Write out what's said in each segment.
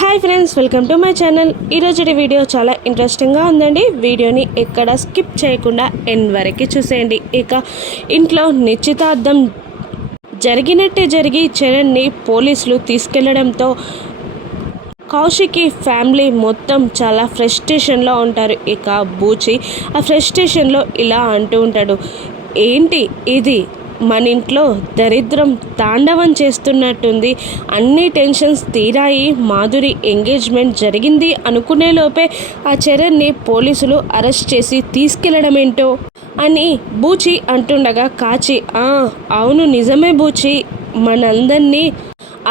Hi friends, welcome to my channel. ఈరోజు video చాలా ఇంట్రెస్టింగ్గా ఉందండి. వీడియోని ఎక్కడ స్కిప్ చేయకుండా ఎండ్ వరకు చూసేయండి. ఇక ఇంట్లో నిశ్చితార్థం జరిగినట్టే జరిగి చరణ్ని పోలీసులు తీసుకెళ్లడంతో కౌశికి ఫ్యామిలీ మొత్తం చాలా ఫ్రస్ట్రేషన్లో ఉంటారు. ఇక బూచి ఆ ఫ్రస్ట్రేషన్లో ఇలా అంటూ ఉంటాడు, ఏంటి ఇది, మన ఇంట్లో దరిద్రం తాండవం చేస్తున్నట్టుంది. అన్ని టెన్షన్స్ తీరాయి, మాధురి ఎంగేజ్మెంట్ జరిగింది అనుకునే లోపే ఆ చరణ్ని పోలీసులు అరెస్ట్ చేసి తీసుకెళ్లడం ఏంటో అని బూచి అంటుండగా కాచి, అవును నిజమే బూచి, మనందరినీ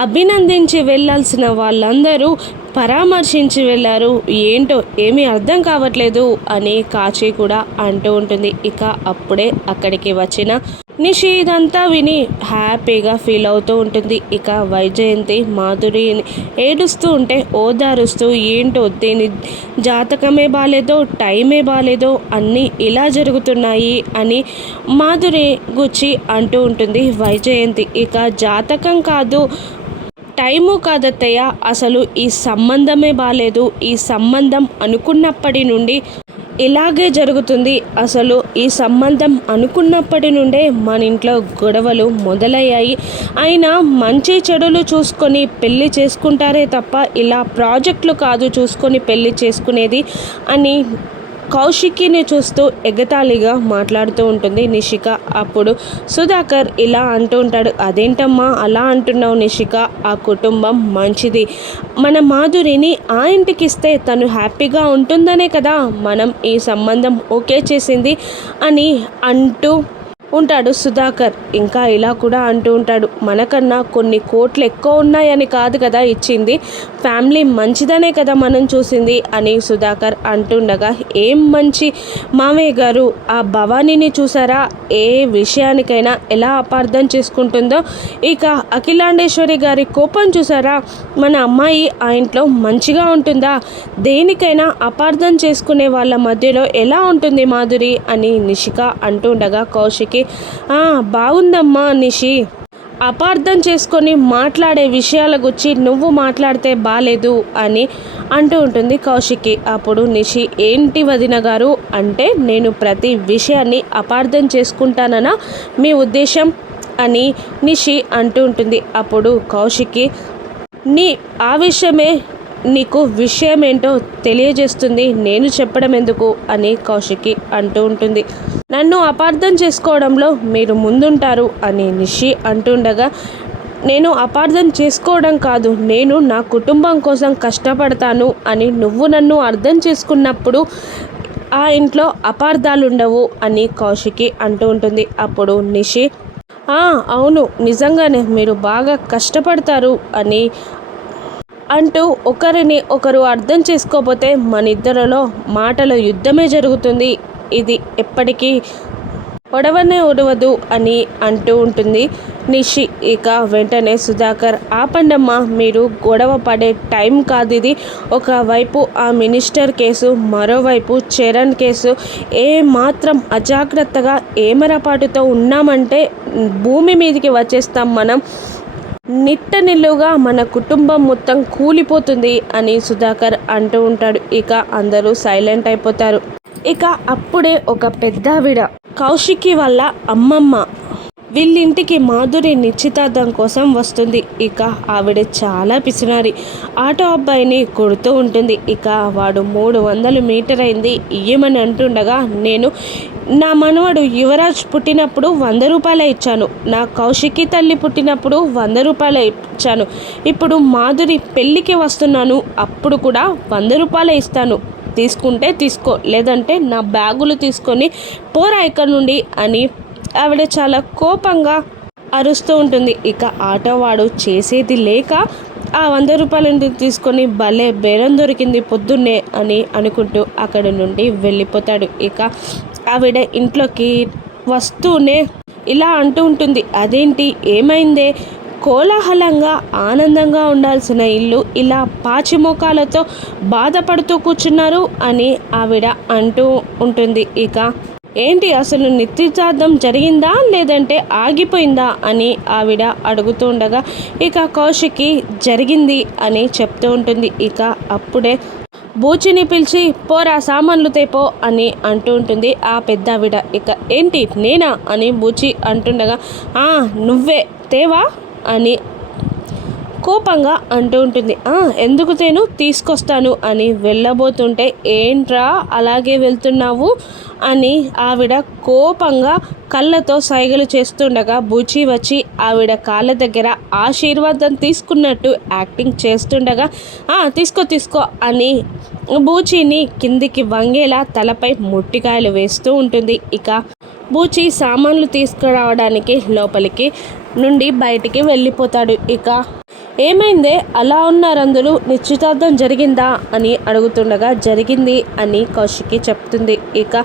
అభినందించి వెళ్ళాల్సిన వాళ్ళందరూ పరామర్శించి వెళ్ళారు, ఏంటో ఏమీ అర్థం కావట్లేదు అని కాచి కూడా అంటూ ఉంటుంది. ఇక అప్పుడే అక్కడికి వచ్చిన నిషి ఇదంతా విని హ్యాపీగా ఫీల్ అవుతూ ఉంటుంది. ఇక వైజయంతి మాధురిని ఏడుస్తూ ఉంటే ఓదారుస్తూ, ఏంటో దీని జాతకమే బాలేదో టైమే బాలేదో అన్నీ ఇలా జరుగుతున్నాయి అని మాధురి గుచ్చి అంటూ ఉంటుంది వైజయంతి. ఇక జాతకం కాదు, టైము కాదత్తయ్య, అసలు ఈ సంబంధమే బాలేదు. ఈ సంబంధం అనుకున్నప్పటి నుండి ఇలాగే జరుగుతుంది. అసలు ఈ సంబంధం అనుకున్నప్పటి నుండే మన ఇంట్లో గొడవలు మొదలయ్యాయి. అయినా మంచి చెడులు చూసుకొని పెళ్ళి చేసుకుంటారే తప్ప ఇలా ప్రాజెక్టులు కాదు చూసుకొని పెళ్ళి చేసుకునేది అని కౌశికిని చూస్తూ ఎగతాళిగా మాట్లాడుతూ ఉంటుంది నిషిక. అప్పుడు సుధాకర్ ఇలా అంటూ ఉంటాడు, అదేంటమ్మా అలా అంటున్నావు నిషిక, ఆ కుటుంబం మంచిది, మన మాధురిని ఆ ఇంటికి ఇస్తే తను హ్యాపీగా ఉంటుందనే కదా మనం ఈ సంబంధం ఓకే చేసింది అని అంటూ ఉంటాడు సుధాకర్. ఇంకా ఇలా కూడా అంటూ ఉంటాడు, మనకన్నా కొన్ని కోట్లు ఎక్కువ ఉన్నాయని కాదు కదా ఇచ్చింది, ఫ్యామిలీ మంచిదనే కదా మనం చూసింది అని సుధాకర్ అంటుండగా, ఏం మంచి మామయ్య గారు, ఆ భవానీని చూసారా, ఏ విషయానికైనా ఎలా అపార్థం చేసుకుంటుందో. ఇక అఖిలాండేశ్వరి గారి కోపం చూసారా, మన అమ్మాయి ఆ ఇంట్లో మంచిగా ఉంటుందా, దేనికైనా అపార్థం చేసుకునే వాళ్ళ మధ్యలో ఎలా ఉంటుంది మాధురి అని నిషిక అంటుండగా కౌశికి, బాగుందమ్మా నిషి, అపార్థం చేసుకొని మాట్లాడే విషయాల గురించి నువ్వు మాట్లాడితే బాలేదు అని అంటూ ఉంటుంది కౌశికి. అప్పుడు నిషి, ఏంటి వదిన గారు అంటే నేను ప్రతి విషయాన్ని అపార్థం చేసుకుంటానన్నా మీ ఉద్దేశం అని నిషి అంటూ ఉంటుంది. అప్పుడు కౌశికి, నీ ఆవేశమే నీకు విషయం ఏంటో తెలియజేస్తుంది, నేను చెప్పడం ఎందుకు అని కౌశికి అంటూ ఉంటుంది. నన్ను అపార్థం చేసుకోవడంలో మీరు ముందుంటారు అని నిషి అంటుండగా, నేను అపార్థం చేసుకోవడం కాదు, నేను నా కుటుంబం కోసం కష్టపడతాను అని నువ్వు నన్ను అర్థం చేసుకున్నప్పుడు ఆ ఇంట్లో అపార్థాలుండవు అని కౌశికి అంటూ ఉంటుంది. అప్పుడు నిషి, అవును నిజంగానే మీరు బాగా కష్టపడతారు అని అంటూ ఒకరిని ఒకరు అర్థం చేసుకోకపోతే మన ఇద్దరిలో మాటల యుద్ధమే జరుగుతుంది, ఇది ఎప్పటికీ ఒడవనే ఒడవదు అని అంటూ ఉంటుంది నిషి. ఇక వెంటనే సుధాకర్, ఆపండమ్మ, మీరు గొడవ పడే టైం కాదు ఇది. ఒకవైపు ఆ మినిస్టర్ కేసు, మరోవైపు చరణ్ కేసు, ఏ మాత్రం అజాగ్రత్తగా ఏమరపాటుతో ఉన్నామంటే భూమి మీదకి వచ్చేస్తాం మనం, నిట్టనిల్లుగా మన కుటుంబం మొత్తం కూలిపోతుంది అని సుధాకర్ అంటూ ఉంటాడు. ఇక అందరూ సైలెంట్ అయిపోతారు. ఇక అప్పుడే ఒక పెద్దావిడ, కౌశికి వాళ్ళ అమ్మమ్మ, వీళ్ళింటికి మాధురి నిశ్చితార్థం కోసం వస్తుంది. ఇక ఆవిడ చాలా పిసినారి, ఆటో అబ్బాయిని కొడుతూ ఉంటుంది. ఇక వాడు 300 మీటర్ అయింది ఇయ్యమని అంటుండగా, నేను నా మనవడు యువరాజ్ పుట్టినప్పుడు 100 రూపాయలు ఇచ్చాను, నా కౌశికి తల్లి పుట్టినప్పుడు 100 రూపాయలు ఇచ్చాను, ఇప్పుడు మాధురి పెళ్ళికి వస్తున్నాను అప్పుడు కూడా 100 రూపాయలు ఇస్తాను, తీసుకుంటే తీసుకో, లేదంటే నా బ్యాగులు తీసుకొని పోరా ఇక్కడ నుండి అని ఆవిడ చాలా కోపంగా అరుస్తూ ఉంటుంది. ఇక ఆటోవాడు చేసేది లేక ఆ 100 రూపాయలను తీసుకొని భలే బేరం దొరికింది పొద్దున్నే అని అనుకుంటూ అక్కడి నుండి వెళ్ళిపోతాడు. ఇక ఆవిడ ఇంట్లోకి వస్తూనే ఇలా అంటూ ఉంటుంది, అదేంటి ఏమైందే, కోలాహలంగా ఆనందంగా ఉండాల్సిన ఇల్లు ఇలా పాచిమోకాలతో బాధపడుతూ కూర్చున్నారు అని ఆవిడ అంటూ ఉంటుంది. ఇక ఏంటి అసలు నిశ్చితార్థం జరిగిందా లేదంటే ఆగిపోయిందా అని ఆవిడ అడుగుతూ ఉండగా ఇక కౌశికి జరిగింది అని చెప్తూ ఉంటుంది. ఇక అప్పుడే బూచిని పిలిచి పోరా సామాన్లు తేపో అని అంటూ ఉంటుంది ఆ పెద్దావిడ. ఇక ఏంటి నేనా అని బూచి అంటుండగా నువ్వే తేవా అని కోపంగా అంటూ ఉంటుంది. ఎందుకు తేను తీసుకొస్తాను అని వెళ్ళబోతుంటే ఏంట్రా అలాగే వెళ్తున్నావు అని ఆవిడ కోపంగా కళ్ళతో సైగలు చేస్తుండగా బూచి వచ్చి ఆవిడ కాళ్ళ దగ్గర ఆశీర్వాదం తీసుకున్నట్టు యాక్టింగ్ చేస్తుండగా తీసుకో అని బూచిని కిందికి వంగేలా తలపై ముట్టికాయలు వేస్తూ ఉంటుంది. ఇక బూచి సామాన్లు తీసుకురావడానికి లోపలికి నుండి బయటికి వెళ్ళిపోతాడు. ఇక ఏమైందే అలా ఉన్నారందరూ, నిశ్చితార్థం జరిగిందా అని అడుగుతుండగా జరిగింది అని కౌశికి చెప్తుంది. ఇక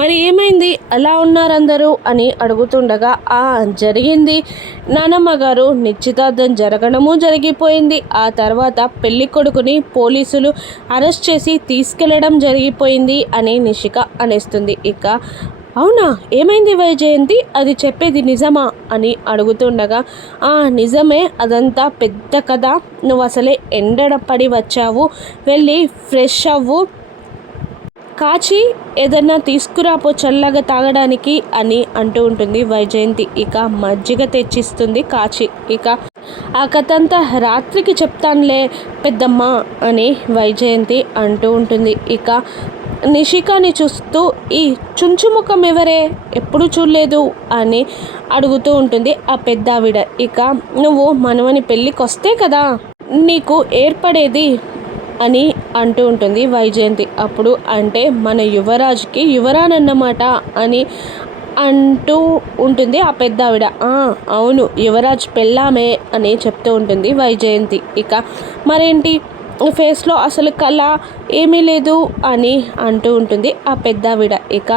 మరి ఏమైంది అలా ఉన్నారందరూ అని అడుగుతుండగా జరిగింది నానమ్మ గారు, నిశ్చితార్థం జరగడము జరిగిపోయింది. ఆ తర్వాత పెళ్లి కొడుకుని పోలీసులు అరెస్ట్ చేసి తీసుకెళ్లడం జరిగిపోయింది అని నిషిక అనేస్తుంది. ఇక అవునా ఏమైంది వైజయంతి, అది చెప్పేది నిజమా అని అడుగుతుండగా నిజమే, అదంతా పెద్ద కథ, నువ్వు అసలే ఎండడ పడి వచ్చావు, వెళ్ళి ఫ్రెష్ అవ్వు, కాచి ఏదన్నా తీసుకురాపో చల్లగా తాగడానికి అని అంటూ ఉంటుంది వైజయంతి. ఇక మజ్జిగ తెచ్చిస్తుంది కాచి. ఇక ఆ కథ అంతా రాత్రికి చెప్తానులే పెద్దమ్మ అని వైజయంతి అంటూ ఉంటుంది. ఇక నిషికాని చూస్తూ ఈ చుంచుముఖం ఎవరే, ఎప్పుడు చూడలేదు అని అడుగుతూ ఉంటుంది ఆ పెద్దావిడ. ఇక నువ్వు మనవని పెళ్ళికి వస్తే కదా నీకు ఏర్పడేది అని అంటూ ఉంటుంది వైజయంతి. అప్పుడు అంటే మన యువరాజుకి యువరానన్నమాట అని అంటూ ఉంటుంది ఆ పెద్దావిడ. అవును యువరాజ్ పెళ్ళామే అని చెప్తూ ఉంటుంది వైజయంతి. ఇక మరేంటి ఫేస్లో అసలు కళ ఏమీ లేదు అని అంటూ ఉంటుంది ఆ పెద్దావిడ. ఇక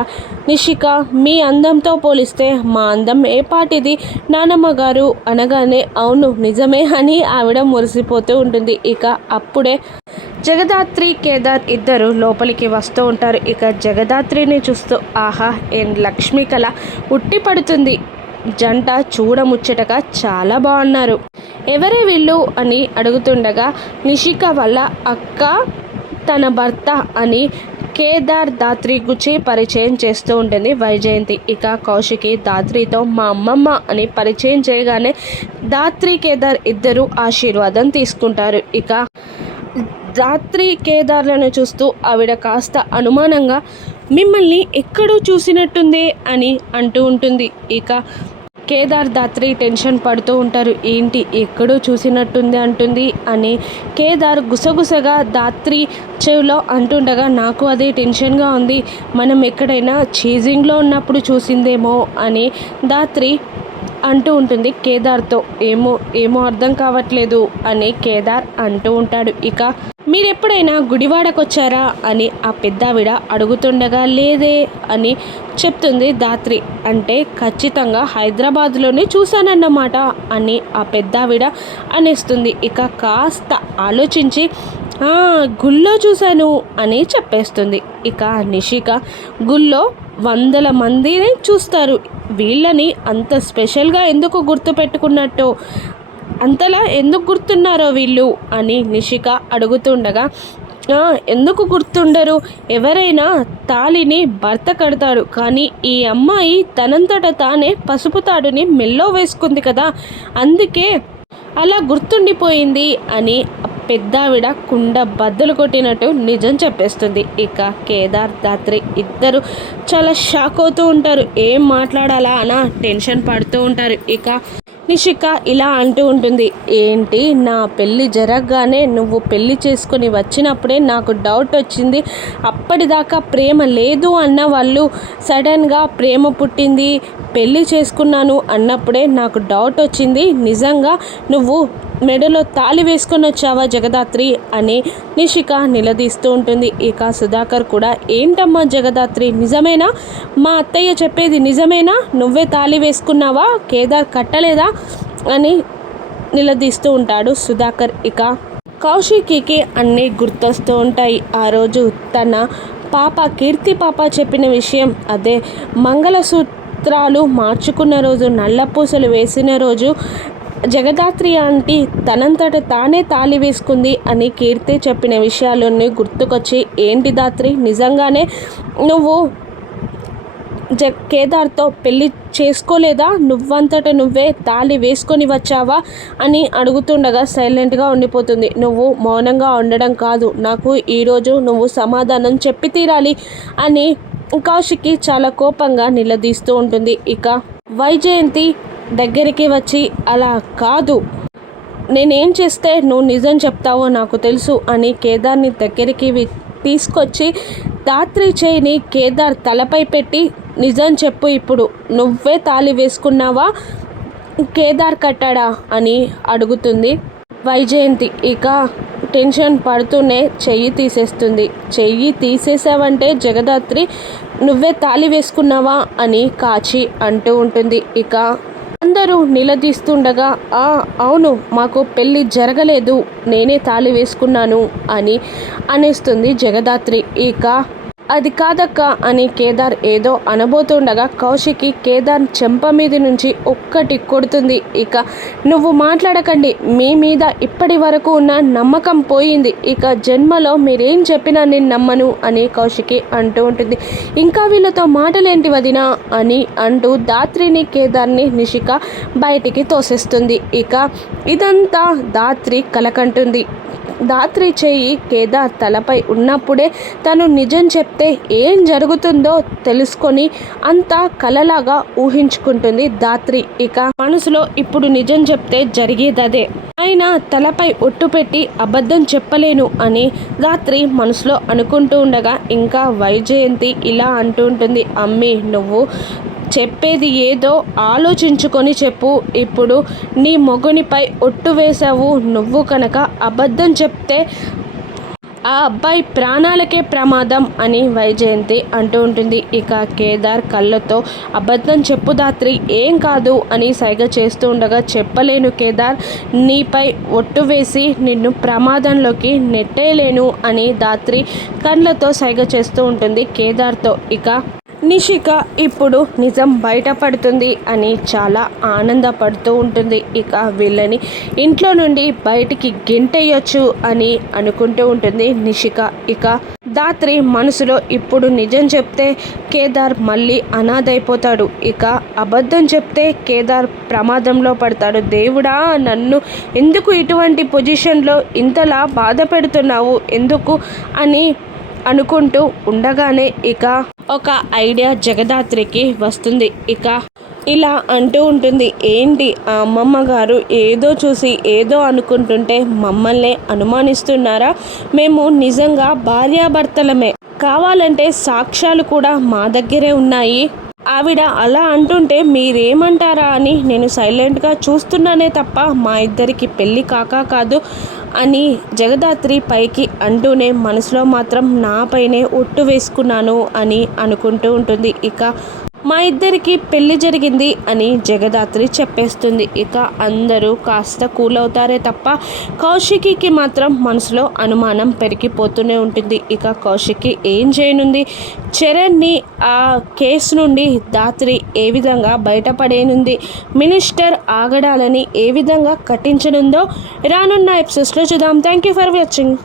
నిషిక మీ అందంతో పోలిస్తే మా అందం ఏ పాటిది నానమ్మ గారు అనగానే అవును నిజమే అని ఆవిడ మురిసిపోతూ ఉంటుంది. ఇక అప్పుడే జగదాత్రి కేదార్ ఇద్దరు లోపలికి వస్తూ ఉంటారు. ఇక జగదాత్రిని చూస్తూ ఆహా ఏం లక్ష్మీ కళ ఉట్టి పడుతుంది, జంట చూడముచ్చటగా చాలా బాగున్నారు, ఎవరే వీళ్ళు అని అడుగుతుండగా నిషిక వల్ల అక్క తన భర్త అని కేదార్ దాత్రి గురించి పరిచయం చేస్తూ ఉంటుంది వైజయంతి. ఇక కౌశికి దాత్రితో మా అమ్మమ్మ అని పరిచయం చేయగానే దాత్రి కేదార్ ఇద్దరు ఆశీర్వాదం తీసుకుంటారు. ఇక దాత్రి కేదార్లను చూస్తూ ఆవిడ కాస్త అనుమానంగా మిమ్మల్ని ఎక్కడో చూసినట్టుంది అని అంటూ ఉంటుంది. ఇక కేదార్ దాత్రి టెన్షన్ పడుతూ ఉంటారు. ఏంటి ఎక్కడో చూసినట్టుంది అంటుంది అని కేదార్ గుసగుసగా దాత్రి చెవిలో అంటుండగా నాకు అదే టెన్షన్గా ఉంది, మనం ఎక్కడైనా చేజింగ్లో ఉన్నప్పుడు చూసిందేమో అని దాత్రి అంటూ ఉంటుంది కేదార్తో. ఏమో అర్థం కావట్లేదు అని కేదార్ అంటూ ఉంటాడు. ఇక మీరు ఎప్పుడైనా గుడివాడకు వచ్చారా అని ఆ పెద్దావిడ అడుగుతుండగా లేదే అని చెప్తుంది దాత్రి. అంటే ఖచ్చితంగా హైదరాబాద్లోనే చూశానన్నమాట అని ఆ పెద్దావిడ అనేస్తుంది. ఇక కాస్త ఆలోచించి గుళ్ళో చూశాను అని చెప్పేస్తుంది. ఇక నిషిక గుళ్ళో 100 మందిని చూస్తారు, వీళ్ళని అంత స్పెషల్గా ఎందుకు గుర్తుపెట్టుకున్నట్టు, అంతలా ఎందుకు గుర్తున్నారో వీళ్ళు అని నిషిక అడుగుతుండగా ఎందుకు గుర్తుండరు, ఎవరైనా తాళిని భర్త కడతాడు, కానీ ఈ అమ్మాయి తనంతట తానే పసుపు తాడుని మెల్లో వేసుకుంది కదా, అందుకే అలా గుర్తుండిపోయింది అని పెద్దావిడ కుండ బద్దలు కొట్టినట్టు నిజం చెప్పేస్తుంది. ఇక కేదార్ దాత్రి ఇద్దరు చాలా షాక్ అవుతూ ఉంటారు, ఏం మాట్లాడాలా అన్న టెన్షన్ పడుతూ ఉంటారు. ఇక నిషిక ఇలా అంటూ ఉంటుంది, ఏంటి నా పెళ్ళి జరగగానే నువ్వు పెళ్ళి చేసుకొని వచ్చినప్పుడే నాకు డౌట్ వచ్చింది, అప్పటిదాకా ప్రేమ లేదు అన్న వాళ్ళు సడన్గా ప్రేమ పుట్టింది పెళ్ళి చేసుకున్నాను అన్నప్పుడే నాకు డౌట్ వచ్చింది, నిజంగా నువ్వు మెడలో తాళి వేసుకొని వచ్చావా జగదాత్రి అని నిషిక నిలదీస్తూ ఉంటుంది. ఇక సుధాకర్ కూడా ఏంటమ్మా జగదాత్రి నిజమేనా, మా అత్తయ్య చెప్పేది నిజమేనా, నువ్వే తాళి వేసుకున్నావా, కేదార్ కట్టలేదా అని నిలదీస్తూ ఉంటాడు సుధాకర్. ఇక కౌశికికి అన్నీ గుర్తొస్తూ ఉంటాయి. ఆ రోజు తన పాప కీర్తి పాప చెప్పిన విషయం అదే. మంగళసూత్రాలు మార్చుకున్న రోజు, నల్లపూసలు వేసిన రోజు జగదాత్రి ఆంటీ తనంతట తానే తాళి వేసుకుంది అని కీర్తి చెప్పిన విషయాలన్నీ గుర్తుకొచ్చి, ఏంటి దాత్రి, నిజంగానే నువ్వు కేదార్తో పెళ్ళి చేసుకోలేదా? నువ్వంతట నువ్వే తాళి వేసుకొని వచ్చావా అని అడుగుతుండగా సైలెంట్గా ఉండిపోతుంది. నువ్వు మౌనంగా ఉండడం కాదు, నాకు ఈరోజు నువ్వు సమాధానం చెప్పి తీరాలి అని కౌశిక్కి చాలా కోపంగా నిలదీస్తూ ఉంటుంది. ఇక వైజయంతి దగ్గరికి వచ్చి, అలా కాదు, నేనేం చేస్తే నువ్వు నిజం చెప్తావో నాకు తెలుసు అని కేదార్ని దగ్గరికి తీసుకొచ్చి దాత్రి చేయిని కేదార్ తలపై పెట్టి, నిజం చెప్పు, ఇప్పుడు నువ్వే తాళి వేసుకున్నావా, కేదార్ కట్టాడా అని అడుగుతుంది వైజయంతి. ఇక టెన్షన్ పడుతూనే చెయ్యి తీసేస్తుంది. చెయ్యి తీసేసావంటే జగదాత్రి నువ్వే తాళి వేసుకున్నావా అని కాచి అంటూ ఉంటుంది. ఇక అందరూ నిలదీస్తుండగా, అవును, మాకు పెళ్ళి జరగలేదు, నేనే తాళి వేసుకున్నాను అని అనేస్తుంది జగదాత్రి. ఇక అది కాదక్క అని కేదార్ ఏదో అనబోతుండగా కౌశికి కేదార్ చెంప మీద నుంచి ఒక్కటి కొడుతుంది. ఇక నువ్వు మాట్లాడకండి, మీ మీద ఇప్పటి వరకు ఉన్న నమ్మకం పోయింది, ఇక జన్మలో మీరేం చెప్పినా నేను నమ్మను అని కౌశికి అంటూ ఉంటుంది. ఇంకా వీళ్ళతో మాటలేంటి వదినా అని అంటూ దాత్రిని కేదార్ని నిషిక బయటికి తోసేస్తుంది. ఇక ఇదంతా దాత్రి కలకంటుంది. దాత్రి చెయ్యి కేదార్ తలపై ఉన్నప్పుడే తను నిజం చెప్తే ఏం జరుగుతుందో తెలుసుకొని అంతా కలలాగా ఊహించుకుంటుంది దాత్రి. ఇక మనసులో ఇప్పుడు నిజం చెప్తే జరిగేదదే, ఆయన తలపై ఒట్టు పెట్టి అబద్ధం చెప్పలేను అని దాత్రి మనసులో అనుకుంటూ ఉండగా ఇంకా వైజయంతి ఇలా అంటూ ఉంటుంది. అమ్మి, నువ్వు చెప్పేది ఏదో ఆలోచించుకొని చెప్పు, ఇప్పుడు నీ మొగునిపై ఒట్టు వేశావు, నువ్వు కనుక అబద్ధం చెప్తే ఆ అబ్బాయి ప్రాణాలకే ప్రమాదం అని వైజయంతి అంటూ ఉంటుంది. ఇక కేదార్ కళ్ళతో అబద్ధం చెప్పు దాత్రి, ఏం కాదు అని సైగ చేస్తూ ఉండగా, చెప్పలేను కేదార్, నీపై ఒట్టు వేసి నిన్ను ప్రమాదంలోకి నెట్టేయలేను అని దాత్రి కళ్ళతో సైగ చేస్తూ ఉంటుంది కేదార్తో. ఇక నిషిక ఇప్పుడు నిజం బయటపడుతుంది అని చాలా ఆనందపడుతూ ఉంటుంది. ఇక వీళ్ళని ఇంట్లో నుండి బయటికి గెంటేయొచ్చు అని అనుకుంటూ ఉంటుంది నిషిక. ఇక దాత్రి మనసులో ఇప్పుడు నిజం చెప్తే కేదార్ మళ్ళీ అనాథైపోతాడు, ఇక అబద్ధం చెప్తే కేదార్ ప్రమాదంలో పడతాడు, దేవుడా నన్ను ఎందుకు ఇటువంటి పొజిషన్లో ఇంతలా బాధ పెడుతున్నావు ఎందుకు అని అనుకుంటూ ఉండగానే ఇక ఒక ఐడియా జగదాత్రికి వస్తుంది. ఇక ఇలా అంటూ ఉంటుంది, ఏంటి ఆ అమ్మమ్మ గారు ఏదో చూసి ఏదో అనుకుంటుంటే మమ్మల్ని అనుమానిస్తున్నారా? మేము నిజంగా భార్యాభర్తలమే, కావాలంటే సాక్ష్యాలు కూడా మా దగ్గరే ఉన్నాయి, ఆవిడ అలా అంటుంటే మీరేమంటారా అని నేను సైలెంట్గా చూస్తున్నానే తప్ప మా ఇద్దరికి పెళ్ళి కాదు అని జగదాత్రి పైకి అంటూనే మనసులో మాత్రం నాపైనే ఒట్టు వేసుకున్నాను అని అనుకుంటూ ఉంటుంది. ఇక మా ఇద్దరికి పెళ్లి జరిగింది అని జగదాత్రి చెప్పేస్తుంది. ఇక అందరూ కాస్త కూల్ అవుతారే తప్ప కౌశికి మాత్రం మనసులో అనుమానం పెరిగిపోతూనే ఉంటుంది. ఇక కౌశికి ఏం చేయనుంది? చరణ్ని ఆ కేసు నుండి దాత్రి ఏ విధంగా బయటపడేనుంది, మినిస్టర్ ఆగడాలని ఏ విధంగా కట్టించనుందో రానున్న ఎపిసోడ్స్లో చూద్దాం. Thank you for watching.